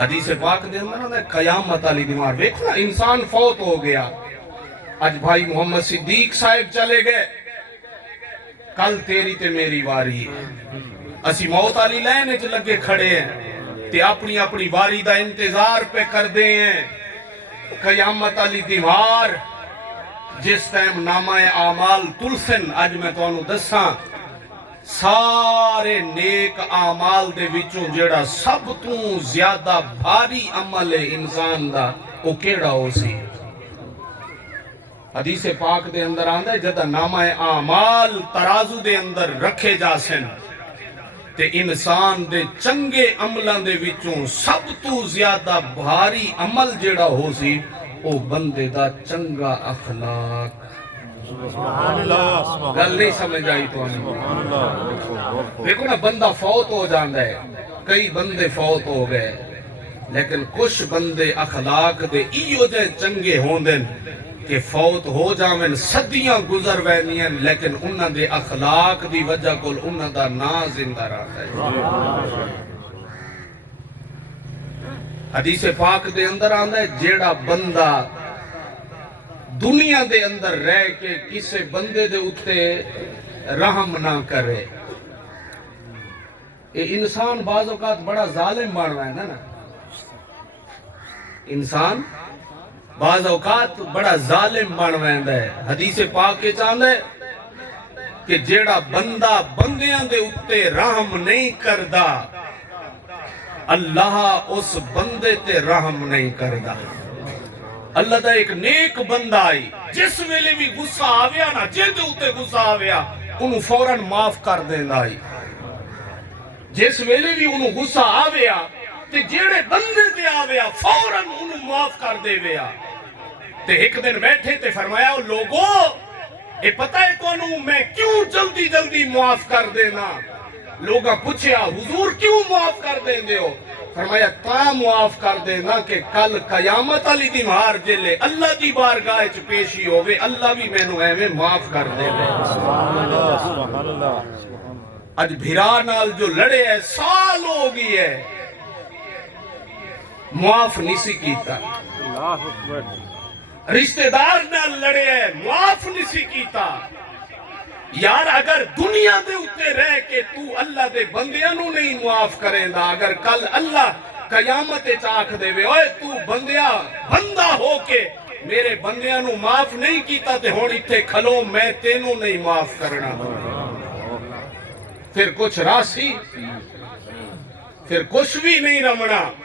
حدیث پاک دے اندر نا قیامت علی دیوار دیکھو نا انسان فوت ہو گیا آج بھائی محمد صدیق صاحب چلے گئے کل تیری تے میری واری ہے اسی موت علی لینے چ لگے کھڑے ہیں تے اپنی اپنی واری دا انتظار پہ کر دے ہیں قیامت علی دیوار جس ٹائم نامہ اعمال تلسن اج میں تو انہوں دساں سارے نیک اعمال دے وچوں جڑا سب تو زیادہ بھاری عمل ہے انسان دا وہ کیڑا ہو سی حدیث پاک دے اندر آندہ ہے جدہ نامہ اعمال ترازو دے اندر رکھے جا سن تے انسان دے چنگے عملان دے وچوں سب تو زیادہ بھاری عمل جڑا ہو سی او بندے دا چنگا اخلاق گل نہیں سمجھ آئی تو دیکھو نا بندہ فوت ہو جاندہ ہے کئی بندے فوت ہو گئے لیکن کچھ بندے اخلاق دے ایو جے چنگے ہوندن کہ فوت ہو جاویں صدیاں گزر وینیاں لیکن انہاں دے اخلاق دی وجہ کول انہاں دا نا زندہ رہتا ہے حدیث پاک دے اندر آندہ ہے جیڑا بندہ دنیا دے اندر رہ کے کسے بندے دے اتے رحم نہ کرے یہ انسان بعض اوقات بڑا ظالم بن رہا ہے نا انسان بعض اوقات بڑا ظالم بن رہا ہے حدیث پاک کے چاندہ ہے کہ جیڑا بندہ بندیاں دے اتے رحم نہیں کردہ اللہ اس بندے تے رحم نہیں کردہ اللہ دا ایک نیک بندہ آئی جس ویلے بھی غصہ آویا نا جیدے ہوتے غصہ آویا انہوں فوراً معاف کر دینا آئی جس ویلے بھی انہوں غصہ آویا تے جیڑے بندے تے آویا فوراً انہوں معاف کر دے ویا تے ایک دن بیٹھے تے فرمایا لوگو اے پتہ ہے تو انہوں میں کیوں جلدی جلدی معاف کر دینا لوگاں پوچھیا حضور کیوں معاف کر دیں دے ہو فرمایا تا معاف کر دینا کہ کل قیامت علی دی مہار جلے اللہ دی بارگاہ چ پیشی ہوئے اللہ بھی میں نو ایویں معاف کر دے سبحان اللہ اج بھرا نال جو لڑے ہے سال ہو گئی ہے معاف نہیں سی کیتا رشتہ دار نال لڑے ہے معاف نہیں سی کیتا یار اگر دنیا دے اتے رہ کے تو اللہ دے بندیاں نو نہیں معاف کریں دا اگر کل اللہ قیامت چاک دے وے اوے تو بندہ ہو کے میرے بندیاں نو معاف نہیں کیتا تے ہون اتھے کھلو میں تینوں نہیں معاف کرنا پھر کچھ راسی پھر کچھ بھی نہیں رمنا